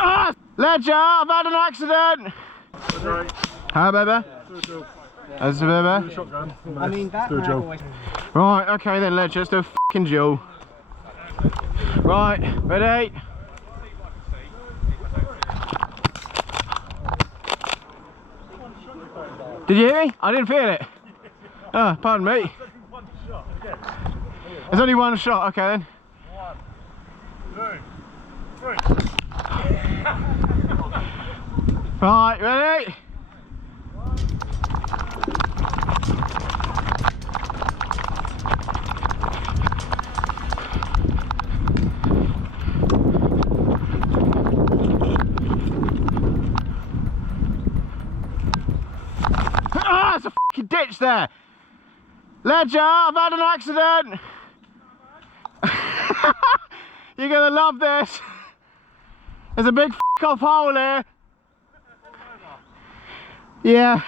Ah! Ledger, I've had an accident! Okay. How, baby? That's a baby? Shotgun. I mean, that man always... Right, okay then, Ledger, let's do a f***ing duel. Right, ready? Did you hear me? I didn't feel it. Oh, pardon me. There's only one shot, okay then. 1, 2, 3. Right, ready? Ah, there's a fucking ditch there. Ledger, I've had an accident. You're gonna love this. There's a big off hole here. Yeah.